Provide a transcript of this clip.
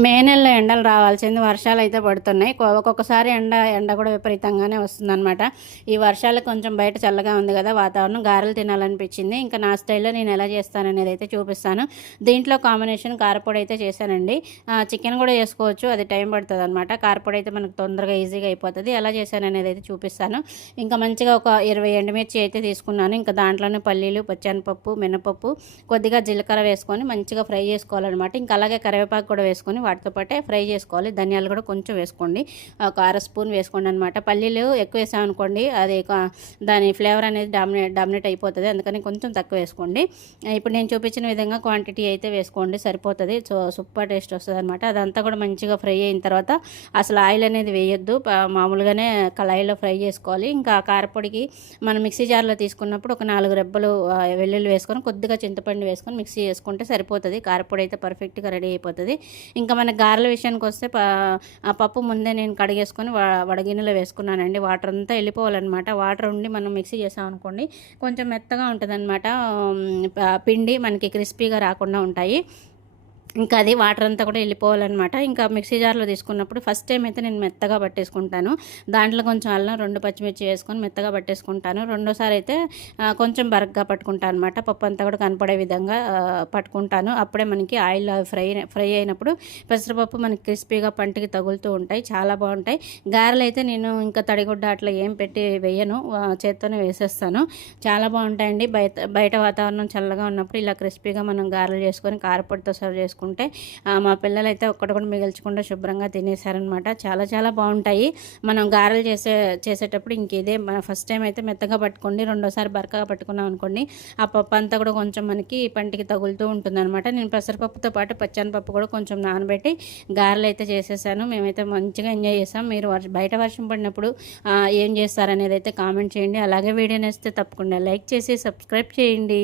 మే నెలలో ఎండలు రావాల్సింది వర్షాలు అయితే పడుతున్నాయి. ఒక్కొక్కసారి ఎండ కూడా విపరీతంగానే వస్తుందన్నమాట. ఈ వర్షాలకు కొంచెం బయట చల్లగా ఉంది కదా వాతావరణం, గారెలు తినాలనిపించింది. ఇంకా నా స్టైల్లో నేను ఎలా చేస్తాననేది అయితే చూపిస్తాను. దీంట్లో కాంబినేషన్ కారపొడి అయితే చేశానండి. చికెన్ కూడా చేసుకోవచ్చు, అది టైం పడుతుంది అనమాట. కారపొడి అయితే మనకు తొందరగా ఈజీగా అయిపోతుంది. ఎలా చేశాననేది అయితే చూపిస్తాను. ఇంకా మంచిగా ఒక 20 ఎండుమిర్చి అయితే తీసుకున్నాను. ఇంకా దాంట్లోనే పల్లీలు, పచ్చెనపప్పు, మినపప్పు, కొద్దిగా జీలకర్ర వేసుకొని మంచిగా ఫ్రై చేసుకోవాలన్నమాట. ఇంకా అలాగే కరివేపాకు కూడా వేసుకొని వాటితో పాటే ఫ్రై చేసుకోవాలి. ధనియాలు కూడా కొంచెం వేసుకోండి, ఒక అర స్పూన్ వేసుకోండి అనమాట. పల్లీలు ఎక్కువ వేసామనుకోండి అది దాని ఫ్లేవర్ అనేది డామినేట్ అయిపోతుంది, అందుకని కొంచెం తక్కువ వేసుకోండి. ఇప్పుడు నేను చూపించిన విధంగా క్వాంటిటీ అయితే వేసుకోండి, సరిపోతుంది. సో సూపర్ టేస్ట్ వస్తుంది అనమాట. అదంతా కూడా మంచిగా ఫ్రై అయిన తర్వాత అసలు ఆయిల్ అనేది వేయొద్దు, మామూలుగానే కళాయిలో ఫ్రై చేసుకోవాలి. ఇంకా కారపొడికి మనం మిక్సీ జార్లో తీసుకున్నప్పుడు ఒక 4 రెబ్బలు వెల్లుల్లి వేసుకొని కొద్దిగా చింతపండు వేసుకొని మిక్సీ చేసుకుంటే సరిపోతుంది. కారపొడి అయితే పర్ఫెక్ట్గా రెడీ అయిపోతుంది. ఇంకా మన గారెల విషయానికి వస్తే ఆ పప్పు ముందే నేను కడిగేసుకొని వడగిన్నెలో వేసుకున్నానండి. వాటర్ అంతా వెళ్ళిపోవాలన్నమాట. వాటర్ ఉండి మనం మిక్సీ చేసామనుకోండి కొంచెం మెత్తగా ఉంటుంది అనమాట. పిండి మనకి క్రిస్పీగా రాకుండా ఉంటాయి. ఇంకా అది వాటర్ అంతా కూడా వెళ్ళిపోవాలన్నమాట. ఇంకా మిక్సీ జార్లో తీసుకున్నప్పుడు ఫస్ట్ టైం అయితే నేను మెత్తగా పట్టేసుకుంటాను. దాంట్లో కొంచెం అల్లం, 2 పచ్చిమిర్చి వేసుకొని మెత్తగా పట్టేసుకుంటాను. రెండోసారి అయితే కొంచెం బరగ్గా పట్టుకుంటాను అనమాట. పప్పు అంతా కూడా కనపడే విధంగా పట్టుకుంటాను. అప్పుడే మనకి ఆయిల్ ఫ్రై అయినప్పుడు పెసరపప్పు మనకి క్రిస్పీగా పంటికి తగులుతూ ఉంటాయి, చాలా బాగుంటాయి. గారెలు అయితే నేను ఇంకా తడిగుడ్డ అట్లా ఏం పెట్టి వేయను, చేత్తోనే వేసేస్తాను. చాలా బాగుంటాయండి. బయట వాతావరణం చల్లగా ఉన్నప్పుడు ఇలా క్రిస్పీగా మనం గారెలు చేసుకొని కారపొడితో సర్వ్ చేసుకుంటాం. మా పిల్లలైతే ఒక్కటి కూడా మిగిల్చకుండా శుభ్రంగా తినేశారనమాట. చాలా చాలా బాగుంటాయి. మనం గారెలు చేసేటప్పుడు ఇదే మన ఫస్ట్ టైం అయితే మెత్తగా పట్టుకోండి, రెండోసారి బరకగా పట్టుకున్నాం అనుకోండి ఆ పప్పు అంతా కూడా కొంచెం మనకి పంటికి తగులుతూ ఉంటుందన్నమాట. నేను పెసరపప్పుతో పాటు పచ్చనిపప్పు కూడా కొంచెం నానబెట్టి గారెలు అయితే చేసేసాను. మేమైతే మంచిగా ఎంజాయ్ చేసాం. మీరు బయట వర్షం పడినప్పుడు ఏం చేస్తారనేది అయితే కామెంట్ చేయండి. అలాగే వీడియో నేస్తే తప్పకుండా లైక్ చేసి సబ్స్క్రైబ్ చేయండి.